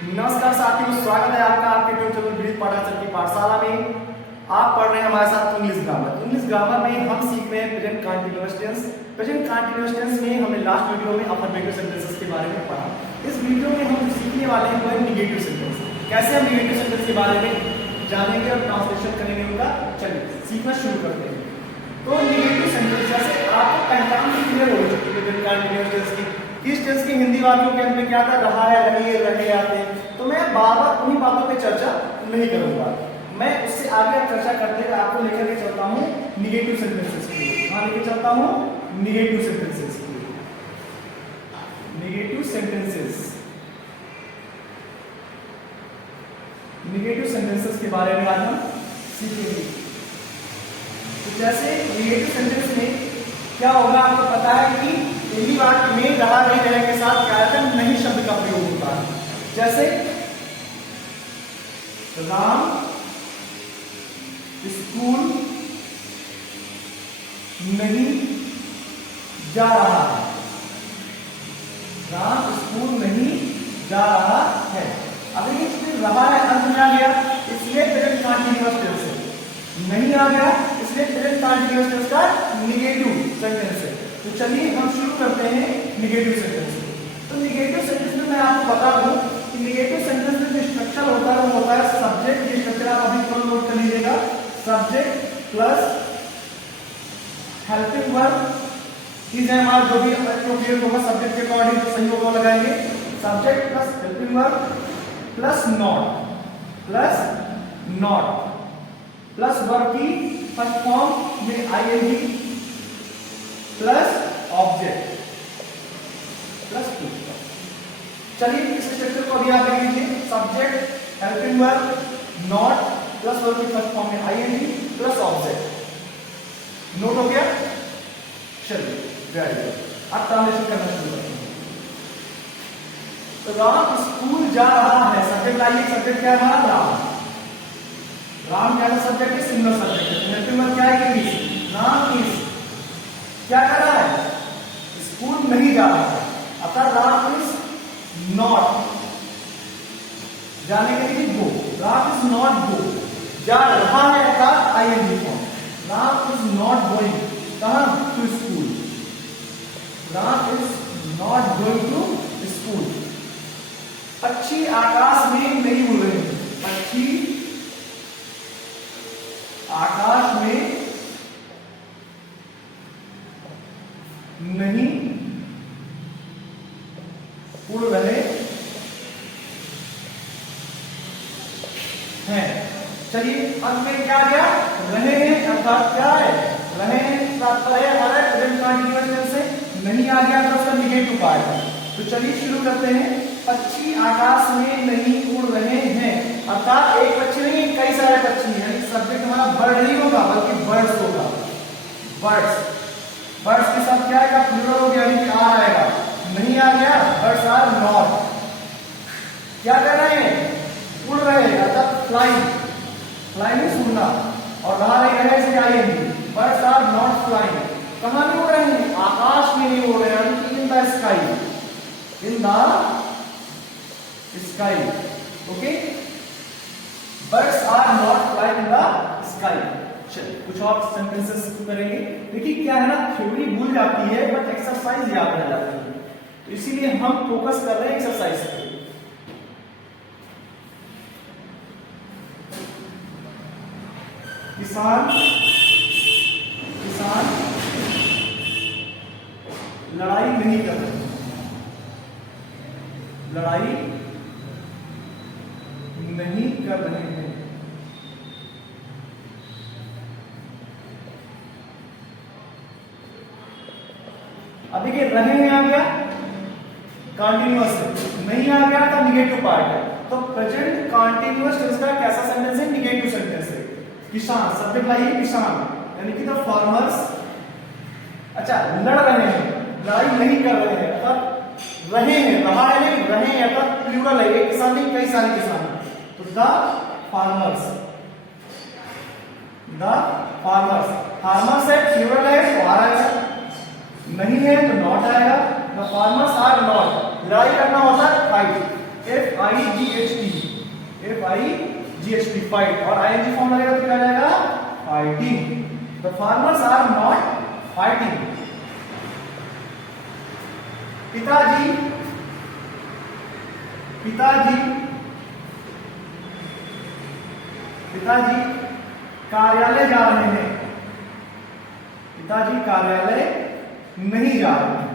नमस्कार साथियों, स्वागत है आपका आपके ट्यूटर चैनल ब्रीथ पाठांचल की पाठशाला में। आप पढ़ रहे हैं हमारे साथ इंग्लिश ग्रामर। इंग्लिश ग्रामर में हम सीख रहे हैं present continuous tense. Present continuous tense में हमने लास्ट वीडियो में अफर्मेटिव सेंटेंसेस के बारे में पढ़ा। इस वीडियो में हम सीखने वाले हैं वो है निगेटिव सेंटेंस। कैसे हम निगेटिव सेंटेंस के बारे में जानेंगे और ट्रांसलेशन करेंगे उनका। चलिए सीखना शुरू करते हैं। तो निगेटिव सेंटेंस जैसे आपको पहचान भी क्लियर हो चुकी है प्रेजेंट कंटीन्यूअस टेंस की। इस टेंस की हिंदी वाक्यों के अंत में क्या था, रहा है, रही है, रहे आते हैं। तो मैं बार बार उन्हीं बातों पे चर्चा नहीं करूंगा। मैं उससे आगे चर्चा करते हुए आपको लेकर के चलता हूं निगेटिव सेंटेंसेस की। कहां लेके चलता हूं? निगेटिव सेंटेंसेस की। निगेटिव सेंटेंसेस, निगेटिव सेंटेंसेस के बारे में आज हम सीखेंगे। तो जैसे निगेटिव सेंटेंस में क्या होगा, आपको पता है कि पहली बात में रहा नहीं रहने के साथ क्या है, नहीं शब्द का प्रयोग होता है। जैसे राम स्कूल नहीं जा रहा है। राम स्कूल नहीं जा रहा है। अब देखिए रहा है अंत में आ गया, इसलिए प्रेजेंट कंटीन्यूअस टेंस है। नहीं आ गया इसलिए प्रेजेंट कंटीन्यूअस टेंस का निगेटिव सेंटेंस है। तो चलिए हम शुरू करते हैं निगेटिव सेंटेंस। तो निगेटिव सेंटेंस में मैं आपको बता दूं कि निगेटिव सेंटेंस में जो स्ट्रक्चर होता है वो होता है सब्जेक्ट। ये स्ट्रक्चर आप अभी तुरंत नोट कर लीजिएगा। Subject plus helping verb is हमारा जो भी एप्रोप्रिएट होगा सब्जेक्ट के अकॉर्डिंग सही होगा लगाएंगे। Subject plus helping verb plus not plus verb की फर्स्ट फॉर्म में ING plus object plus to. चलिए इस स्ट्रक्चर को अभी आप देख लीजिए। Subject helping verb not plus verb की फर्स्ट फॉर्म में आईएनजी प्लस ऑब्जेक्ट। नोट हो गया? चलिए वेरी गुड। अब ट्रांसलेशन करना शुरू करते हैं। तो राम स्कूल जा रहा है, सब्जेक्ट लाइए। सब्जेक्ट क्या है हमारा? राम। राम क्या है? सब्जेक्ट है, सिंगल सब्जेक्ट है। हेल्पिंग वर्ब क्या है? इज। राम इज क्या कर रहा है? स्कूल नहीं जा रहा है। अतः राम इज नॉट जाने के लिए go. Ram is not go. जा रहा है अर्थात ING form. Ram is not going कहां? To school. Ram is not going to school. पक्षी आकाश में नहीं उड़ रहे हैं। पक्षी आकाश में नहीं उड़ रहे हैं। चलिए अंत में क्या गया? रहे हैं अर्थात क्या है? रहे हैं तात्पर्य हमारा प्रेजेंट कंटीन्यूअस टेंस से नहीं आ गया तो उसका निगेटिव पार्ट है। तो चलिए शुरू करते हैं। पक्षी आकाश में नहीं उड़ रहे हैं अर्थात एक पक्षी नहीं, कई सारे पक्षी हैं। सब्जेक्ट हमारा बर्ड नहीं होगा बल्कि बर्ड्स होगा। बर्ड्स, बर्ड्स के साथ क्या आएगा? प्लूरल हो गया, यानी कि आर आएगा। नहीं आ गया, बर्ड्स आर नॉट क्या कर रहे हैं? उड़ रहे हैं अर्थात फ्लाइंग। फ्लाइंग उड़ना और रहा नहीं रहे से आएंगे। Birds are not flying. कहां नहीं उड़ रहे हैं? आकाश में नहीं उड़ रहे हैं। In the sky, in the sky. Okay, birds are not flying in the sky. चलिए कुछ और सेंटेंसेस करेंगे। देखिए क्या है ना, थ्योरी भूल जाती है बट एक्सरसाइज याद रह जाती है। तो इसीलिए हम फोकस कर रहे हैं एक्सरसाइज पे। किसान लड़ाई नहीं कर रहे। लड़ाई नहीं कर रहे हैं। अब देखिए रहे हैं आ गया कंटीन्यूअस है, नहीं आ गया तो निगेटिव पार्ट है। तो प्रेजेंट कंटीन्यूअस टेंस का कैसा सेंटेंस है? निगेटिव सेंटेंस है। किसान, सब्जेक्ट लाइए किसान, यानी कि द फार्मर्स अच्छा लड़ रहे हैं, लड़ाई नहीं कर रहे हैं अर्थात रहे हैं। रहा है नहीं, रहे हैं अर्थात प्लूरल है, एक किसान नहीं कई सारे किसान। तो the farmers, the farmers, farmers है प्लूरल है तो आ रहा है, नहीं है तो नॉट आएगा। द फार्मर्स आर नॉट, लड़ाई करना होता है फाइट, F-I-G-H-T, फाइट, और ING फॉर्म लगेगा तो क्या आ जाएगा? Fighting. The farmers are not fighting. पिताजी कार्यालय जा रहे हैं। पिताजी कार्यालय नहीं जा रहे हैं।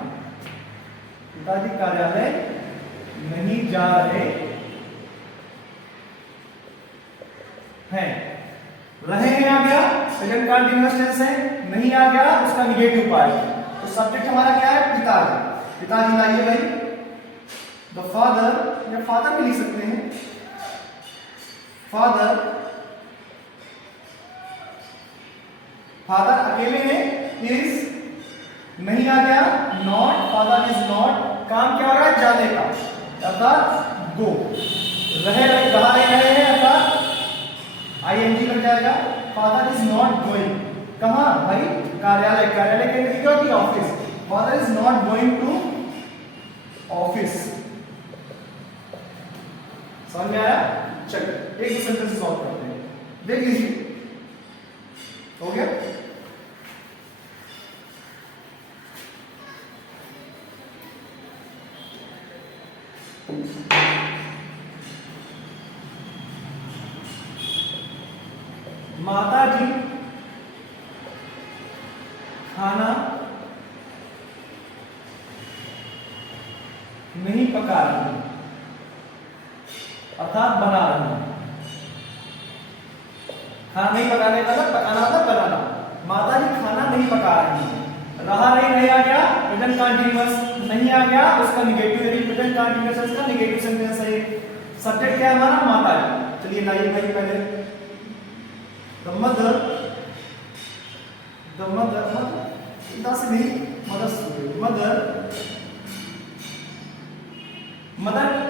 पिताजी कार्यालय नहीं जा रहे हैं। रहे हैं आ गया, प्रेजेंट कंटीन्यूअस टेंस है। नहीं आ गया, उसका निगेटिव पार्ट। तो सब्जेक्ट हमारा क्या है? पिताजी। पिताजी लाइए भाई। द फादर, या फादर भी लिख सकते हैं। फादर अकेले हैं। इज नहीं आ गया, नॉट, फादर इज नॉट। काम क्या हो रहा है? जाने का, अर्थात गो। रहे हैं अर्थात ING लग जाएगा। फादर इज नॉट गोइंग, कहां भाई? कार्यालय। कार्यालय के लिए क्या होती है? Office. Father is not going to office. समझ में आया? चलिए एक दो सेंटेंस सॉल्व करते हैं, देख लीजिए। हो गया? माता जी खाना नहीं पका रही, अर्थात बना रही। खाना नहीं पकाने का मतलब पकाना मतलब बनाना। माता जी खाना नहीं पका रही है। रहा नहीं आ गया, प्रेजेंट कंटीन्यूअस। नहीं आ गया, उसका निगेटिव, यानी प्रेजेंट कंटीन्यूअस का निगेटिव सेंटेंस है। सब्जेक्ट क्या है हमारा? माता जी। चलिए लाइए भाई पहले। The mother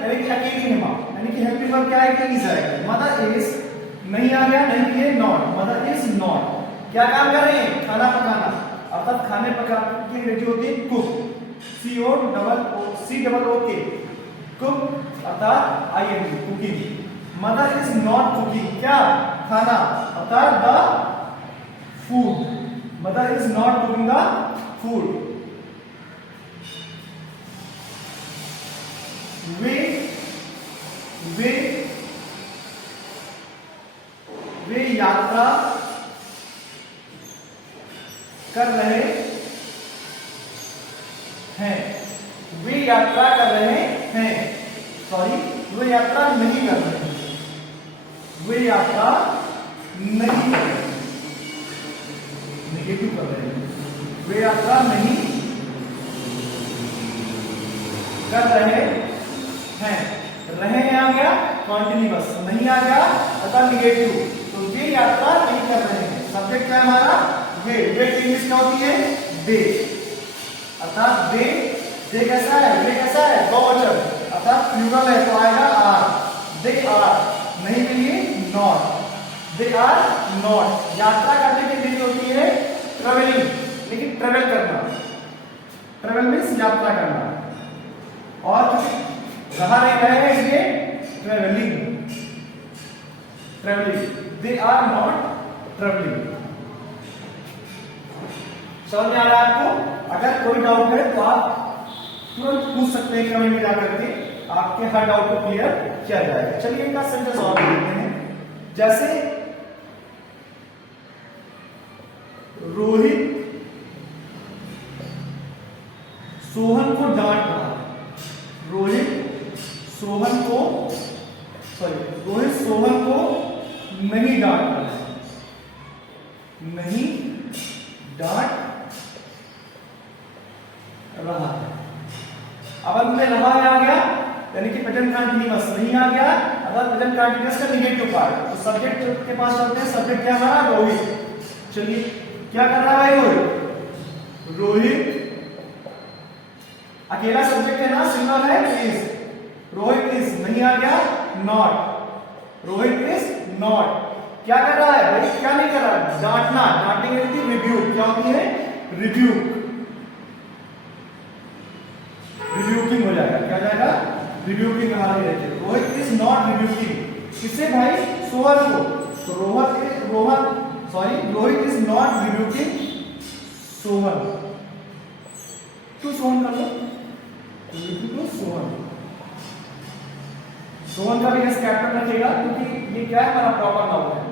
यानी कि अकेली है माँ, यानी कि हेल्पिंग वर्ब क्या है? कि इज आएगा। मदर इज नहीं आ गया, नहीं किए, नॉट। Mother is not. क्या काम कर रहे हैं? खाना पकाना, अर्थात खाने पकाने की अंग्रेजी होती है कुक। COOK, कुक अर्थात ING, cooking. Mother is not cooking, क्या? खाना, अर्थात the food. Mother is not cooking the food. वे यात्रा कर रहे हैं। वे यात्रा कर रहे हैं, सॉरी, वे यात्रा नहीं कर रहे हैं। वे यात्रा नहीं कर रहे हैं, नेगेटिव कर रहे हैं। वे यात्रा नहीं कर रहे हैं। रहे आ गया, कॉन्टिन्यूअस। नहीं आ गया अर्थात निगेटिव। तो वे यात्रा नहीं कर रहे हैं। सब्जेक्ट क्या है हमारा? वे। वे की इंग्लिश क्या होती है? दे, अर्थात दे। दे कैसा है? वे कैसा है? बहुवचन, अर्थात प्लूरल है तो आएगा आर। They are. नहीं के लिए नॉट। They are not. यात्रा करने के लिए होती है ट्रेवलिंग, लेकिन ट्रेवल करना। ट्रेवल मीन्स यात्रा करना। और रहा नहीं रहे हैं इसलिए travelling. They are not travelling. समझ में आ रहा है आपको? अगर कोई डाउट है तो आप तुरंत पूछ सकते हैं कमेंट में जाकर के, आपके हर डाउट को क्लियर किया जाएगा। चलिए इनका सेंटेंस और देखते हैं। जैसे रोहित सोहन को डांट रहा है। रोहित सोहन को नहीं डांट रहा है। नहीं डांट रहा है। अब अंत में रहा आ गया, यानी कि प्रेजेंट कंटीन्यूअस। नहीं आ गया अर्थात प्रेजेंट कंटीन्यूअस का निगेटिव पार्ट। तो सब्जेक्ट के पास चलते हैं। सब्जेक्ट क्या हमारा? रोहित। चलिए क्या कर रहा है रोहित? रोहित अकेला सब्जेक्ट है ना, सिंगल है, इज। रोहित इज नहीं आ गया, नॉट। Rohit is not. क्या कर रहा है भाई? क्या नहीं कर रहा है? डांटना। डांटने की रिव्यू क्या होती है? रिव्यू। रिव्यूकिंग हो जाएगा। क्या जाएगा? रिव्यूकिंग हमारे रहते हैं। Not reducing. किसे भाई? सोहन को। तो Rohit is not reducing Sohan. To Sohan कर लो, टू सोहन। सोहन का भी एस कैपिटल रखेगा क्योंकि ये क्या है, हमारा प्रॉपर नाउन है,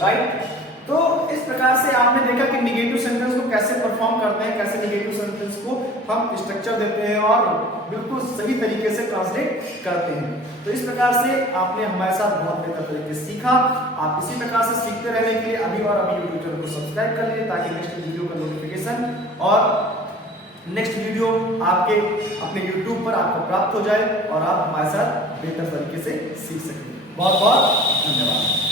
राइट। तो इस प्रकार से आपने देखा कि निगेटिव सेंटेंस को कैसे परफॉर्म करते हैं, कैसे निगेटिव सेंटेंस को हम स्ट्रक्चर देते हैं और बिल्कुल सही तरीके से ट्रांसलेट करते हैं। तो इस प्रकार से आपने हमारे साथ बहुत बेहतर तरीके से सीखा। आप इसी प्रकार से सीखते रहने के लिए अभी और अभी यूट्यूब चैनल को सब्सक्राइब कर लीजिए ताकि नेक्स्ट वीडियो का नोटिफिकेशन और नेक्स्ट वीडियो आपके अपने YouTube पर आपको प्राप्त हो जाए और आप हमारे साथ बेहतर तरीके से सीख सकें। बहुत बहुत धन्यवाद।